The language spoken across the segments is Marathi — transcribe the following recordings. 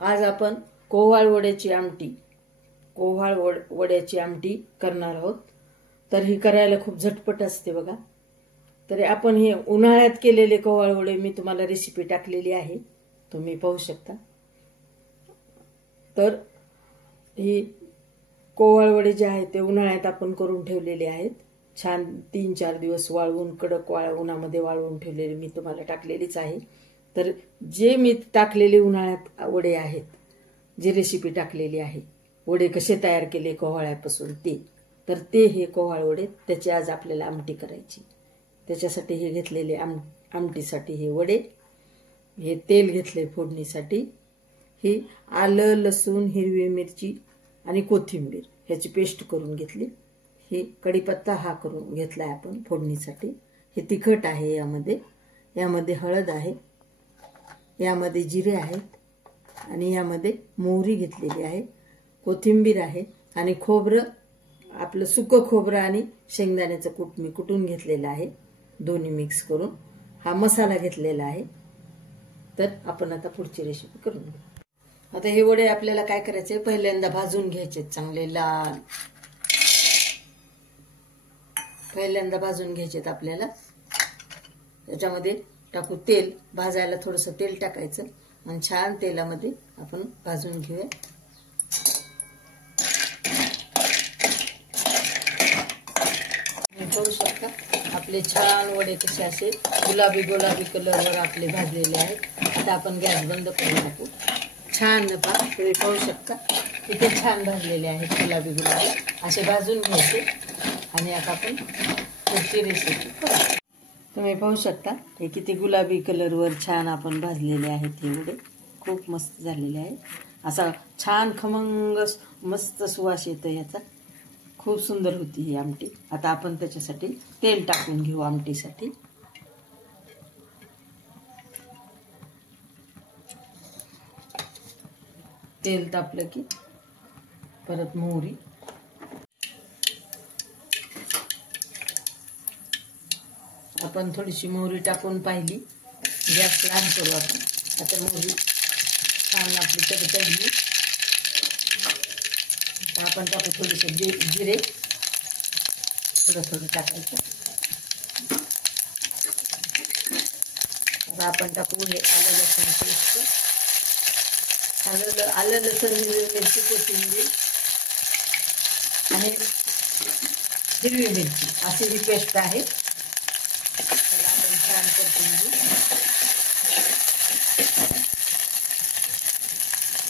आज आपण कोहवाळ वड्याची आमटी करणार आहोत। तर ही करायला खूप झटपट असते बघा। तरी आपण हे उन्हाळ्यात केलेले कोहवाळ वडे मी तुम्हाला रेसिपी टाकलेली आहे, तुम्ही पाहू शकता। तर ही कोहवाळ वडे जे आहेत ते उन्हाळ्यात आपण करून ठेवलेले आहेत। छान 3-4 दिवस वाळवून कडक उन्हामध्ये वाळवून ठेवलेले मी तुम्हाला टाकलेलीच आहे। तर जे मी टाकलेले उन्हाळ्यात वडे आहेत, जी रेसिपी टाकलेली आहे, वडे कसे तयार केले कोहवाळ्यापासून तर ते हे कोहवाळ वडे, त्याची आज आपल्याला आमटी करायची। त्याच्यासाठी हे घेतलेले आमटीसाठी हे वडे, हे तेल घेतले फोडणीसाठी, ही आलं लसूण हिरवी मिरची आणि कोथिंबीर ह्याची पेस्ट करून घेतली। ही कढीपत्ता हा करून घेतलाय आपण फोडणीसाठी। हे तिखट आहे, यामध्ये हळद आहे, यामध्ये जिरे आहेत आणि यामध्ये मोहरी घेतलेली आहे, कोथिंबीर आहे आणि खोबरं, आपलं सुकं खोबरं आणि शेंगदाण्याचं कूट मी कुटून घेतलेलं आहे, दोन्ही मिक्स करून हा मसाला घेतलेला आहे। तर आपण आता पुढची रेसिपी करून घेऊ। आता हे वडे आपल्याला काय करायचे, पहिल्यांदा भाजून घ्यायचे, चांगले लाल पहिल्यांदा भाजून घ्यायचेत आपल्याला। त्याच्यामध्ये टाकू तेल, भाजायला थोडंसं तेल टाकायचं आणि छान तेलामध्ये आपण भाजून घेऊया। पाहू शकता आपले छान वडे कसे असे गुलाबी कलरवर आपले भाजलेले आहेत। आता आपण गॅस बंद करून टाकू। छान तुम्ही पाहू शकता किती छान भाजलेले आहेत, गुलाबी असे भाजून घ्यायचे। आणि आता आपण पुढची रेसिपी करू। तुम्ही पाहू शकता हे किती गुलाबी कलरवर छान आपण भाजलेले आहेत। हे वडे खूप मस्त झालेले आहेत, असा छान खमंग मस्त सुवास येतो याचा, खूप सुंदर होती ही आमटी। आता आपण त्याच्यासाठी तेल टाकून घेऊ आमटीसाठी। तेल तापलं की परत मोहरी, आपण थोडीशी मोहरी टाकून पाहिली, गॅस लहान करू आपण। आता मोहरी छान आपली तडतडली, आपण टाकू थोडेसे जिरे, थोडं टाकायचं। आता आपण टाकू हे आलं लसूण पेस्ट, आलं लसूण मिरची कोथिंबीर आणि हिरवी मिरची अशी ही पेस्ट आहे। त्याला आपण छान परतून घेऊ।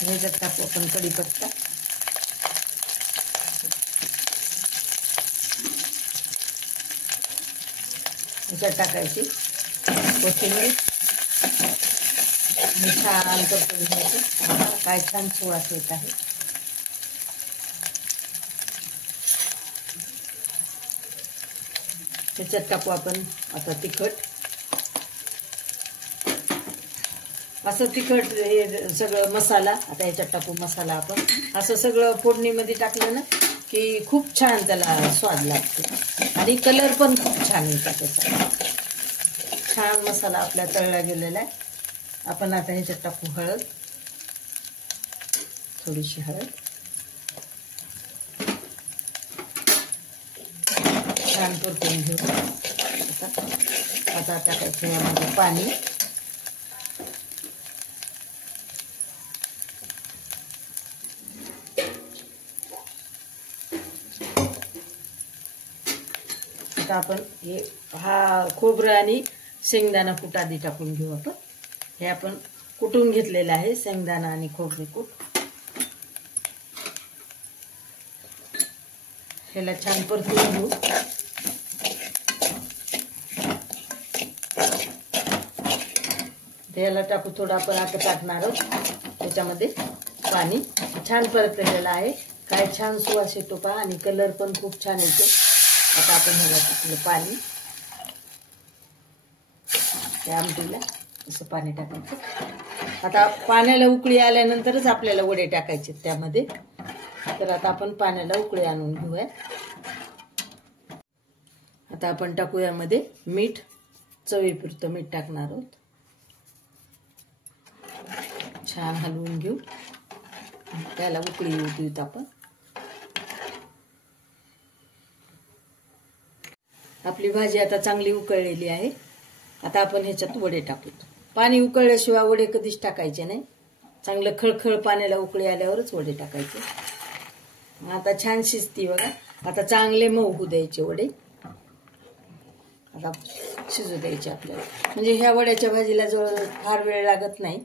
ह्याच्यात टाकू आपण कढीपत्ता, ह्याच्यात टाकायची कोथिंबीर, छान परतून घ्यायचं। काय छान सुवास येत आहे। त्याच्यात टाकू आपण आता तिखट, असं तिखट हे सगळं मसाला। आता ह्याच्यात टाकू मसाला आपण, असं सगळं फोडणीमध्ये टाकलं ना की खूप छान त्याला स्वाद लागतो आणि कलर पण खूप छान येतो त्याचा। छान मसाला आपला तळला गेलेला आहे। आपण आता ह्याच्यात टाकू हळद, थोडीशी हळद, छान परतून घेऊ। आता टाकायचं यामध्ये पाणी, आता आपण हा खोबरं आणि शेंगदाणा कूट आधी टाकून घेऊ आपण। हे आपण कुटून घेतलेलं आहे, शेंगदाणा आणि खोबरे कूट। ह्याला छान परतून घेऊ। त्याला टाकू थोडं आपण आता टाकणार आहोत त्याच्यामध्ये पाणी। छान परतलेलं आहे, काय छान सुवास येतो पहा आणि कलर पण खूप छान येतो। आता आपण ह्याला टाकलं पाणी, त्या आमटीला असं पाणी टाकायचं। आता पाण्याला उकळी आल्यानंतरच आपल्याला वडे टाकायचे त्यामध्ये। तर आता आपण पाण्याला उकळी आणून घेऊया। आता आपण टाकू यामध्ये मीठ, चवीपुरतं मीठ टाकणार आहोत। छान हलवून घेऊ. त्याला उकळी येऊ देऊत आपण. आपली भाजी आता चांगली उकळलेली आहे. आता आपण ह्याच्यात वडे टाकू. पाणी उकळल्याशिवाय वडे कधीच टाकायचे नाही. चांगलं खळखळ पाण्याला उकळी आल्यावरच वडे टाकायचे. आता छान शिजती बघा. आता चांगले मऊ होऊ द्यायचे वडे. आता शिजू द्यायचे आपल्याला. म्हणजे ह्या वड्याच्या भाजीला जवळ फार वेळ लागत नाही.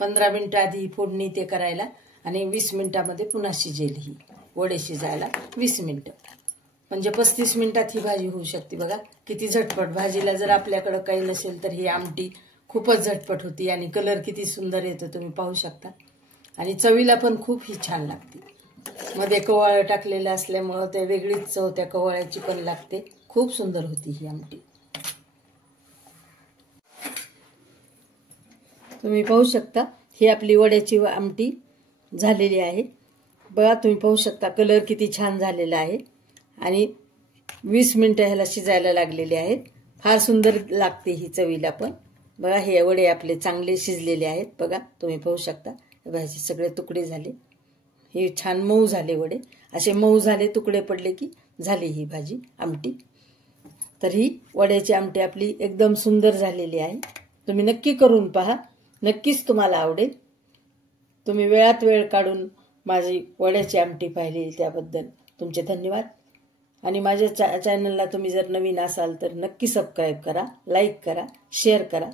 15 मिनिटं आधी फोडणी ते करायला आणि 20 मिनिटामध्ये पुन्हा शिजेल. ही वडे शिजायला 20 मिनिटं म्हणजे 35 मिनिटात ही भाजी होऊ शकते. बघा किती झटपट. भाजीला जर आपल्याकडं काही नसेल तर ही आमटी खूपच झटपट होती आणि कलर किती सुंदर येतो तुम्ही पाहू शकता. आणि चवीला पण खूप ही छान लागते. मध्ये कवाळं टाकलेलं असल्यामुळं ते वेगळीच चव त्या कवाळ्याची पण लागते. खूप सुंदर होती ही आमटी. तुम्ही पाहू शकता ही आपली वड्याची आमटी झालेली आहे. बघा तुम्ही पाहू शकता कलर किती छान झालेला आहे आणि 20 मिनिटं ह्याला शिजायला लागलेले आहेत. फार सुंदर लागते ही चवीला पण. बघा हे वडे आपले चांगले शिजलेले आहेत. बघा तुम्ही पाहू शकता भाजी सगळे तुकडे झाले. हे छान मऊ झाले वडे. असे मऊ झाले तुकडे पडले की झाली ही भाजी आमटी. तर ही वड्याची आमटी आपली एकदम सुंदर झालेली आहे. तुम्ही नक्की करून पहा. नक्कीच तुम्हाला आवडेल. तुम्ही वेळात वेळ काढून माझी वड्याची आमटी पाहिली त्याबद्दल तुमचे धन्यवाद. आणि माझ्या चॅनलला तुम्ही जर नवीन असाल तर नक्की सबस्क्राईब करा, लाईक करा, शेअर करा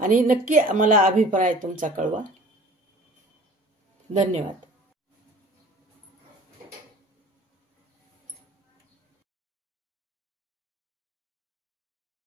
आणि नक्की मला अभिप्राय तुमचा कळवा. धन्यवाद.